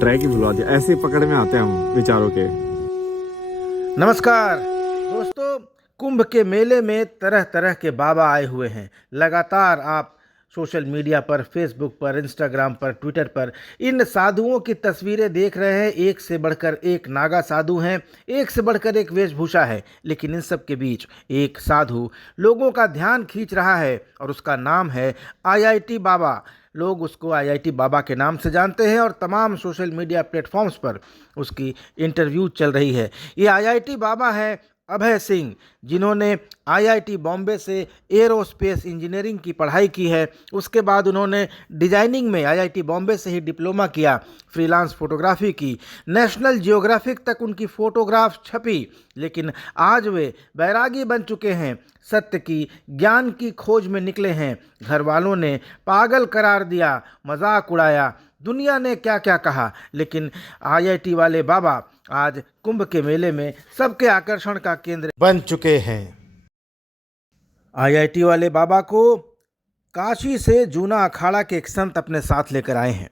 Track ही भुलवा दिया। ऐसे पकड़ में आते हैं हम विचारों के। नमस्कार दोस्तों, कुंभ के मेले में तरह तरह के बाबा आए हुए हैं। लगातार आप सोशल मीडिया पर, फेसबुक पर, इंस्टाग्राम पर, ट्विटर पर इन साधुओं की तस्वीरें देख रहे हैं। एक से बढ़कर एक नागा साधु हैं, एक से बढ़कर एक वेशभूषा है। लेकिन इन सब के बीच एक साधु लोगों का ध्यान खींच रहा है और उसका नाम है आईआईटी बाबा। लोग उसको आईआईटी बाबा के नाम से जानते हैं और तमाम सोशल मीडिया प्लेटफॉर्म्स पर उसकी इंटरव्यू चल रही है। ये आईआईटी बाबा है अभय सिंह, जिन्होंने आईआईटी बॉम्बे से एरोस्पेस इंजीनियरिंग की पढ़ाई की है। उसके बाद उन्होंने डिजाइनिंग में आईआईटी बॉम्बे से ही डिप्लोमा किया, फ्रीलांस फोटोग्राफी की, नेशनल जियोग्राफिक तक उनकी फ़ोटोग्राफ छपी। लेकिन आज वे बैरागी बन चुके हैं, सत्य की, ज्ञान की खोज में निकले हैं। घर वालों ने पागल करार दिया, मजाक उड़ाया, दुनिया ने क्या क्या कहा, लेकिन आईआईटी वाले बाबा आज कुंभ के मेले में सबके आकर्षण का केंद्र बन चुके हैं। आईआईटी वाले बाबा को काशी से जूना अखाड़ा के एक संत अपने साथ लेकर आए हैं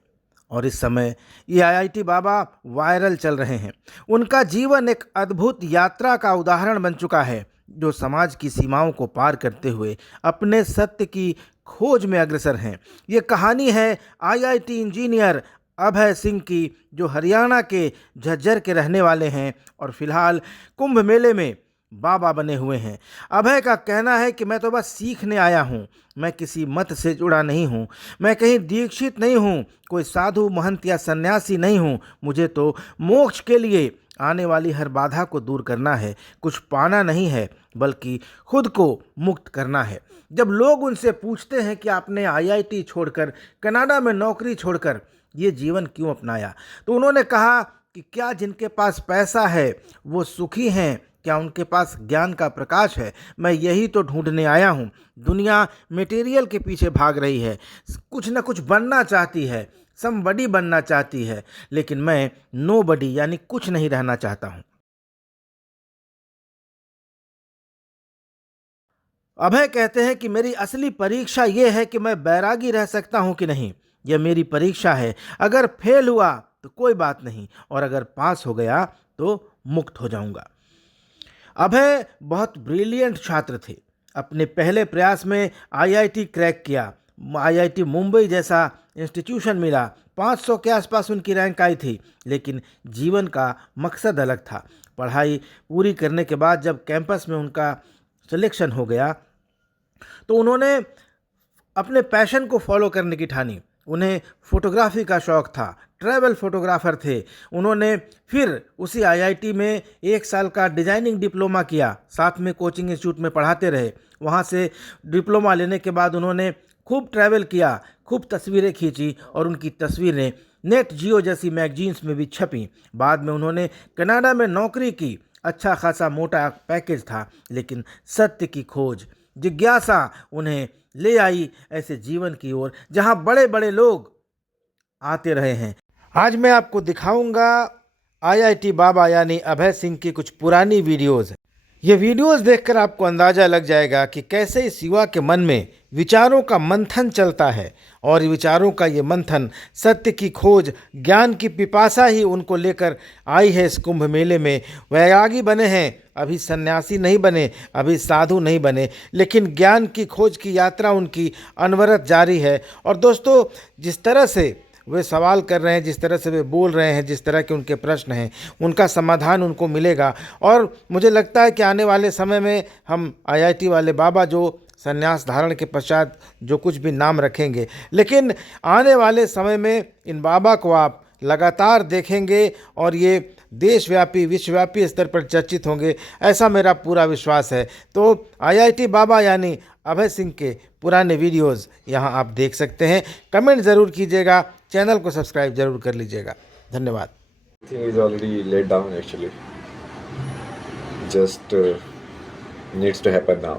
और इस समय ये आईआईटी बाबा वायरल चल रहे हैं। उनका जीवन एक अद्भुत यात्रा का उदाहरण बन चुका है, जो समाज की सीमाओं को पार करते हुए अपने सत्य की खोज में अग्रसर हैं। ये कहानी है आईआईटी इंजीनियर अभय सिंह की, जो हरियाणा के झज्जर के रहने वाले हैं और फिलहाल कुंभ मेले में बाबा बने हुए हैं। अभय का कहना है कि मैं तो बस सीखने आया हूँ, मैं किसी मत से जुड़ा नहीं हूँ, मैं कहीं दीक्षित नहीं हूँ, कोई साधु महंत या सन्यासी नहीं हूँ। मुझे तो मोक्ष के लिए आने वाली हर बाधा को दूर करना है, कुछ पाना नहीं है बल्कि खुद को मुक्त करना है। जब लोग उनसे पूछते हैं कि आपने आईआईटी छोड़कर, कनाडा में नौकरी छोड़कर ये जीवन क्यों अपनाया, तो उन्होंने कहा कि क्या जिनके पास पैसा है वो सुखी हैं, क्या उनके पास ज्ञान का प्रकाश है? मैं यही तो ढूंढने आया हूँ। दुनिया मटेरियल के पीछे भाग रही है, कुछ न कुछ बनना चाहती है, समबडी बनना चाहती है, लेकिन मैं नोबडी यानी कुछ नहीं रहना चाहता हूँ। अभय कहते हैं कि मेरी असली परीक्षा ये है कि मैं बैरागी रह सकता हूँ कि नहीं। यह मेरी परीक्षा है। अगर फेल हुआ तो कोई बात नहीं, और अगर पास हो गया तो मुक्त हो जाऊंगा। अभय बहुत ब्रिलियंट छात्र थे। अपने पहले प्रयास में आईआईटी क्रैक किया, आईआईटी मुंबई जैसा इंस्टीट्यूशन मिला, 500 के आसपास उनकी रैंक आई थी। लेकिन जीवन का मकसद अलग था। पढ़ाई पूरी करने के बाद जब कैंपस में उनका सिलेक्शन हो गया तो उन्होंने अपने पैशन को फॉलो करने की ठानी। उन्हें फोटोग्राफी का शौक़ था, ट्रैवल फोटोग्राफ़र थे। उन्होंने फिर उसी आईआईटी में 1 साल का डिज़ाइनिंग डिप्लोमा किया, साथ में कोचिंग इंस्टीट्यूट में पढ़ाते रहे। वहाँ से डिप्लोमा लेने के बाद उन्होंने खूब ट्रैवल किया, खूब तस्वीरें खींची और उनकी तस्वीरें नेट जियो जैसी मैगजीन्स में भी छपीं। बाद में उन्होंने कनाडा में नौकरी की, अच्छा खासा मोटा पैकेज था, लेकिन सत्य की खोज, जिज्ञासा उन्हें ले आई ऐसे जीवन की ओर जहां बड़े बड़े लोग आते रहे हैं। आज मैं आपको दिखाऊंगा आईआईटी बाबा यानी अभय सिंह की कुछ पुरानी वीडियोस। ये वीडियोस देखकर आपको अंदाज़ा लग जाएगा कि कैसे इस युवा के मन में विचारों का मंथन चलता है, और विचारों का ये मंथन, सत्य की खोज, ज्ञान की पिपासा ही उनको लेकर आई है इस कुंभ मेले में। वैरागी बने हैं, अभी सन्यासी नहीं बने, अभी साधु नहीं बने, लेकिन ज्ञान की खोज की यात्रा उनकी अनवरत जारी है। और दोस्तों, जिस तरह से वे सवाल कर रहे हैं, जिस तरह से वे बोल रहे हैं, जिस तरह के उनके प्रश्न हैं, उनका समाधान उनको मिलेगा। और मुझे लगता है कि आने वाले समय में हम आईआईटी वाले बाबा, जो संन्यास धारण के पश्चात जो कुछ भी नाम रखेंगे, लेकिन आने वाले समय में इन बाबा को आप लगातार देखेंगे और ये देशव्यापी, विश्वव्यापी स्तर पर चर्चित होंगे, ऐसा मेरा पूरा विश्वास है। तो आईआईटी बाबा यानी अभय सिंह के पुराने वीडियोस यहाँ आप देख सकते हैं। कमेंट ज़रूर कीजिएगा, चैनल को सब्सक्राइब ज़रूर कर लीजिएगा। धन्यवाद। Everything is already laid down actually. Just needs to happen now.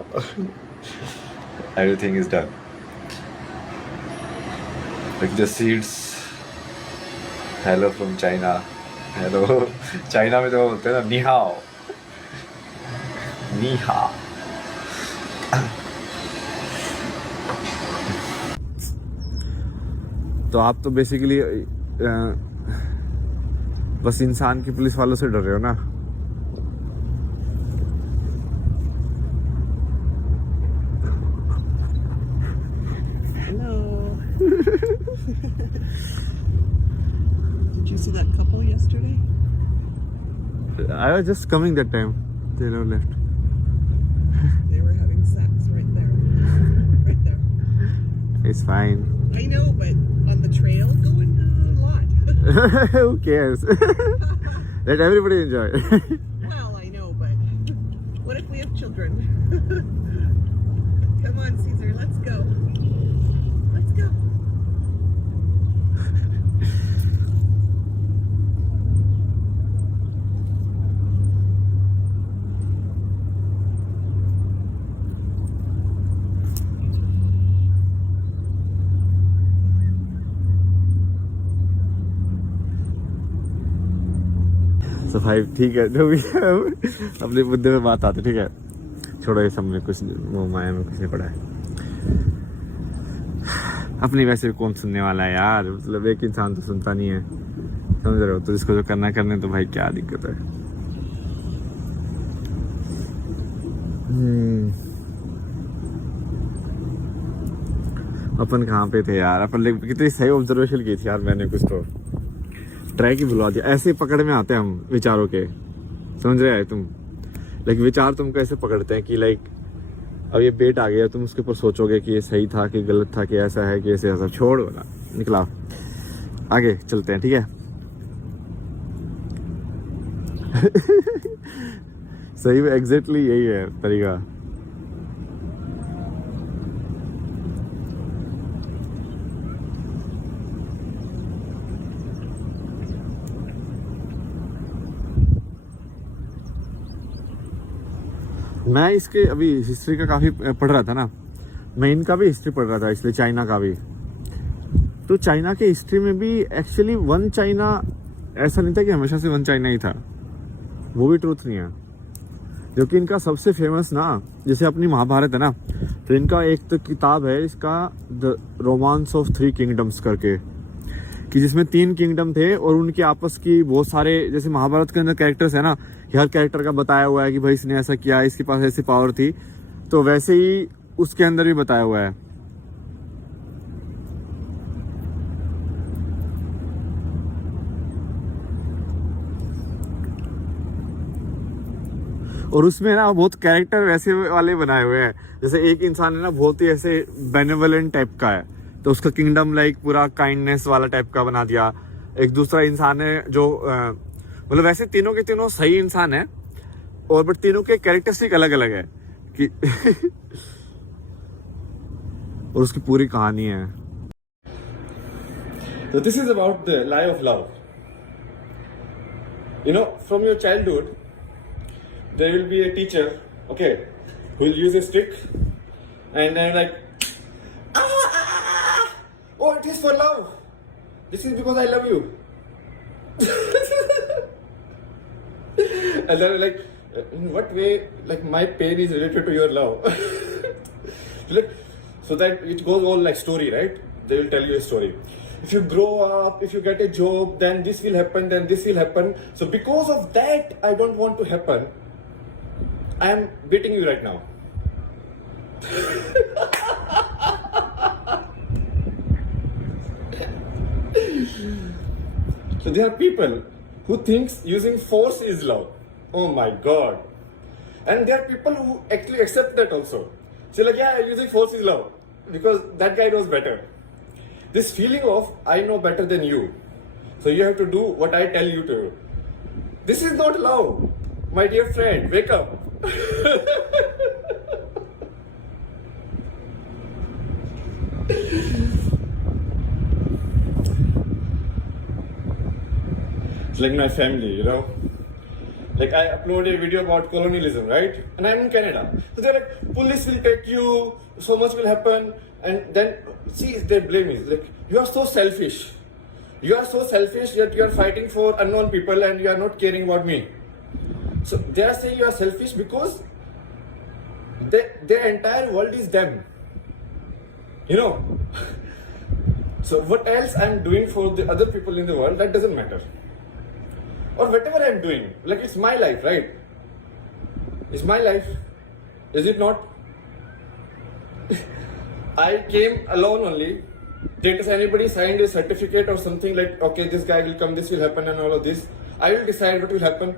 Everything is done. Like the seeds. Hello from China. Hello. China में तो बोलते हैं ना, नी हाओ, नी हाओ। तो आप तो बेसिकली बस इंसान की पुलिस वालों से डर रहे हो ना। Hello. Did you see that couple yesterday? I was just coming that time. They never left. They were having sex right there. Right there. It's fine. I know, but on the trail going a lot. Who cares? Let everybody enjoy. Well, I know, but what if we have children? Come on, Caesar, let's go. Let's go. तो भाई ठीक है, जो भी है अपने मुद्दे में बात आती, ठीक है, छोड़ो ये सब में कुछ वो माया में कुछ नहीं पड़ा है। अपनी वैसे भी कौन सुनने वाला है यार, मतलब एक इंसान तो सुनता नहीं है, समझ रहे हो। तो जिसको जो करना करने, तो भाई क्या दिक्कत है। अपन कहाँ पे थे यार, अपन कितनी सही ऑब्जर्वेशन की थी यार मैंने, कुछ तो ट्रैक ही बुलवा दिया। ऐसे पकड़ में आते हैं हम विचारों के, समझ रहे हैं तुम। लाइक विचार तुमको ऐसे पकड़ते हैं कि लाइक अब ये बेट आ गया, तुम उसके ऊपर सोचोगे कि ये सही था कि गलत था, कि ऐसा है कि ऐसे ऐसा। छोड़ो ना, निकला आगे चलते हैं, ठीक है। सही में एग्जैक्टली यही है तरीका। मैं इसके अभी हिस्ट्री का काफ़ी पढ़ रहा था ना, मैं इनका भी हिस्ट्री पढ़ रहा था, इसलिए चाइना का भी। तो चाइना के हिस्ट्री में भी एक्चुअली वन चाइना ऐसा नहीं था कि हमेशा से वन चाइना ही था, वो भी ट्रूथ नहीं है। जो कि इनका सबसे फेमस ना, जैसे अपनी महाभारत है ना, तो इनका एक तो किताब है इसका द रोमांस ऑफ 3 किंगडम्स करके, कि जिसमें 3 किंगडम थे और उनके आपस की बहुत सारे, जैसे महाभारत के अंदर कैरेक्टर्स है ना, हर कैरेक्टर का बताया हुआ है कि भाई इसने ऐसा किया, इसके पास ऐसी पावर थी, तो वैसे ही उसके अंदर भी बताया हुआ है। और उसमें ना बहुत कैरेक्टर वैसे वाले बनाए हुए हैं, जैसे एक इंसान है ना बहुत ही ऐसे बेनेवलेंट टाइप का है, तो उसका किंगडम लाइक पूरा काइंडनेस वाला टाइप का बना दिया। एक दूसरा इंसान है जो मतलब वैसे तीनों के तीनों सही इंसान है, और बट तीनों के कैरेक्टरिस्टिक अलग अलग है कि और उसकी पूरी कहानी है। तो this is about the lie of love. You know, from your childhood there will be a teacher, okay, who will use a stick and then like, oh, it is for love, this is because I love you. And then like, in what way, like my pain is related to your love. Like, so that it goes all like story, right? They will tell you a story. If you grow up, if you get a job, then this will happen, then this will happen, so because of that I don't want to happen, I am beating you right now. So there are people who thinks using force is love. Oh my god. And there are people who actually accept that also. So like, yeah, using force is love because that guy knows better. This feeling of I know better than you, so you have to do what I tell you to. This is not love. My dear friend, wake up. It's like my family, you know. Like I upload a video about colonialism, right? And I'm in Canada. So they're like, police will take you, so much will happen. And then, see, they blame me. Like, you are so selfish. You are so selfish that you are fighting for unknown people and you are not caring about me. So they are saying you are selfish because their entire world is them. You know? So what else I'm doing for the other people in the world, that doesn't matter. or whatever I'm doing. Like it's my life, right? It's my life. Is it not? I came alone only. Did anybody signed a certificate or something like, okay, this guy will come, this will happen, and all of this? I will decide what will happen.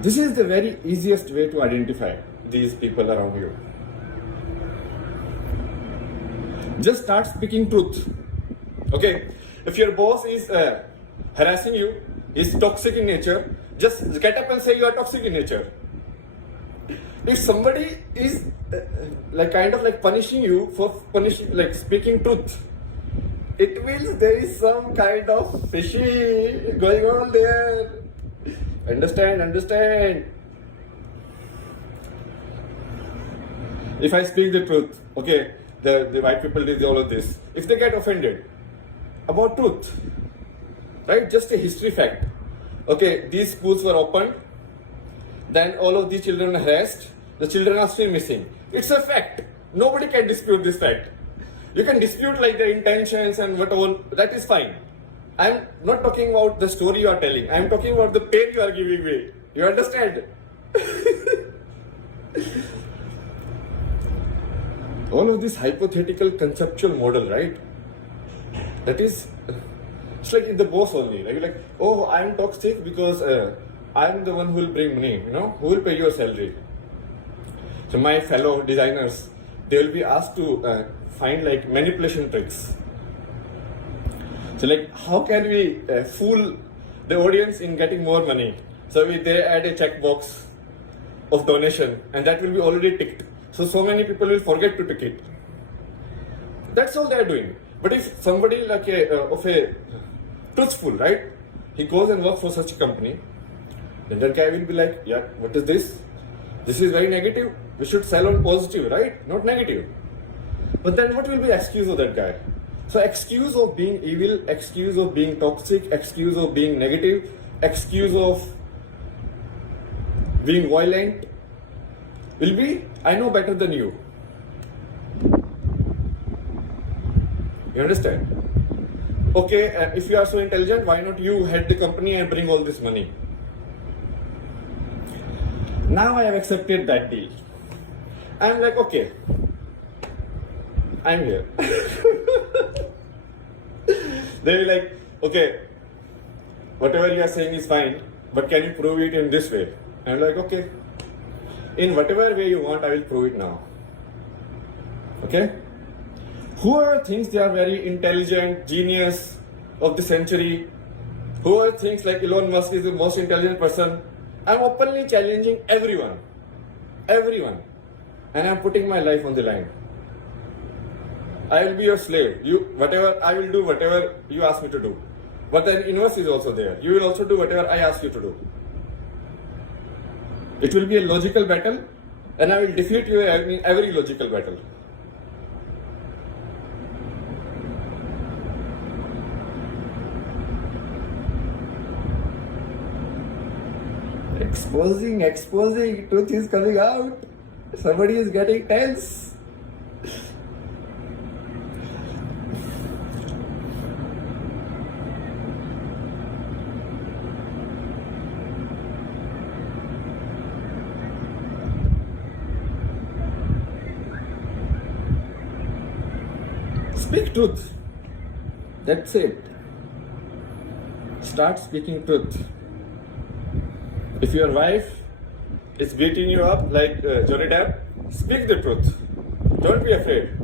This is the very easiest way to identify these people around you. Just start speaking truth. Okay, if your boss is harassing you, is toxic in nature, just get up and say you are toxic in nature. If somebody is like kind of like punishing you for punishing, like speaking truth, it means there is some kind of fishy going on there. Understand. If I speak the truth, okay, the white people did all of this. If they get offended about truth, right? Just a history fact. Okay, these schools were opened, then all of these children are harassed, the children are still missing. It's a fact. Nobody can dispute this fact. You can dispute like the intentions and what all, that is fine. I'm not talking about the story you are telling. I'm talking about the pain you are giving me. You understand? All of this hypothetical conceptual model, right? That is, it's like in the boss only. Like, oh, I'm toxic because I'm the one who will bring money, who will pay your salary. So my fellow designers, they will be asked to find like manipulation tricks. So like, how can we fool the audience in getting more money? So they add a checkbox of donation, and that will be already ticked. So many people will forget to tick it. That's all they are doing. But if somebody like a truthful, right? He goes and works for such a company, then that guy will be like, yeah, what is this? This is very negative. We should sell on positive, right? Not negative. But then what will be the excuse of that guy? So excuse of being evil, excuse of being toxic, excuse of being negative, excuse of being violent will be, I know better than you. You understand? Okay, if you are so intelligent, why not you head the company and bring all this money? Now I have accepted that deal. I'm like, okay, I'm here. They will like, okay, whatever you are saying is fine, but can you prove it in this way? I'm like, okay, in whatever way you want, I will prove it now. Okay? Whoever thinks they are very intelligent, genius of the century, whoever thinks like Elon Musk is the most intelligent person, I'm openly challenging everyone. And I'm putting my life on the line. I will be your slave. I will do whatever you ask me to do. But then inverse is also there. You will also do whatever I ask you to do. It will be a logical battle, and I will defeat you in every logical battle. Exposing, truth is coming out. Somebody is getting tense. Speak truth. That's it. Start speaking truth. If your wife is beating you up like Johnny Depp, speak the truth. Don't be afraid.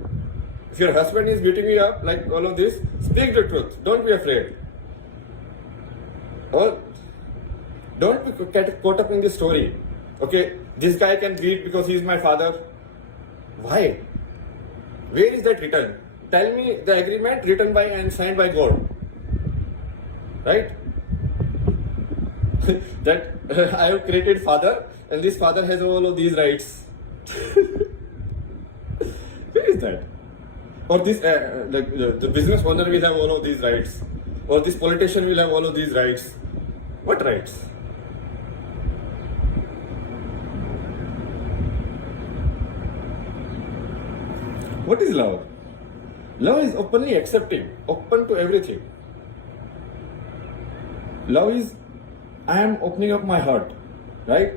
If your husband is beating you up like all of this, speak the truth. Don't be afraid. Or don't be caught up in this story. Okay, this guy can beat because he is my father. Why? Where is that written? Tell me the agreement written by and signed by God. Right? That I have created father, and this father has all of these rights. Where is that? Or this the business owner will have all of these rights, or this politician will have all of these rights. What rights? What is love? Love is openly accepting, open to everything. Love is I am opening up my heart, right?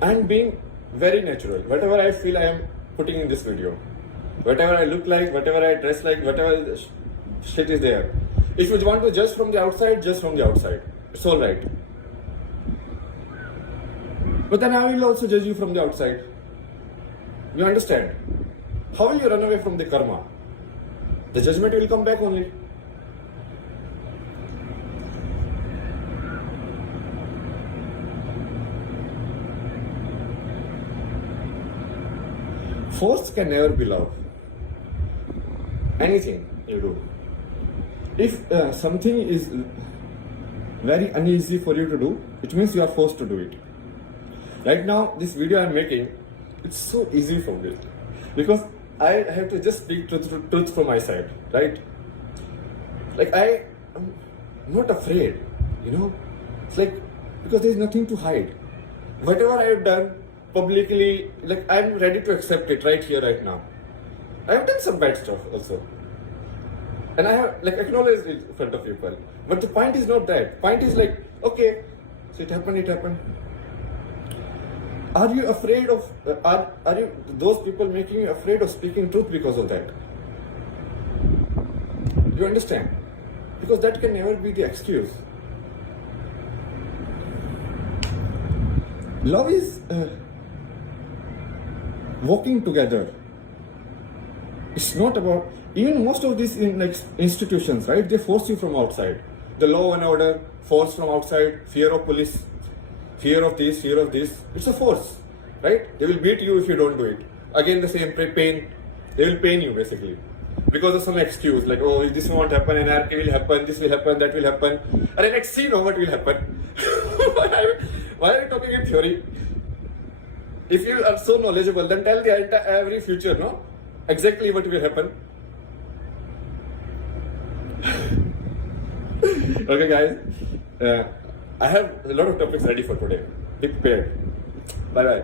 I am being very natural. Whatever I feel, I am putting in this video. Whatever I look like, whatever I dress like, whatever shit is there. If you want to judge from the outside, just from the outside. It's all right. But then I will also judge you from the outside. You understand? How will you run away from the karma? The judgment will come back only. Force can never be love. Anything you do. If something is very uneasy for you to do, it means you are forced to do it. Right now, this video I am making, it's so easy for me because I have to just speak truth from my side, right? Like I am not afraid, you know. It's like because there is nothing to hide. Whatever I have done publicly, like I'm ready to accept it right here, right now. I have done some bad stuff also. And I have like acknowledged it in front of people. But the point is not that. Point is like, okay, so it happened. Are you afraid of, are you, those people making you afraid of speaking truth because of that? You understand? Because that can never be the excuse. Love is walking together. It's not about, even most of these institutions, right? They force you from outside. The law and order, force from outside, fear of police, fear of this, fear of this. It's a force, right? They will beat you if you don't do it. Again, the same pain. They will pain you basically because of some excuse like, oh, this won't happen, anarchy will happen, this will happen, that will happen. And then next scene, what will happen? Why are you talking in theory? If you are so knowledgeable, then tell the every future, no? Exactly what will happen. Okay, guys. I have a lot of topics ready for today. Be prepared. Bye bye.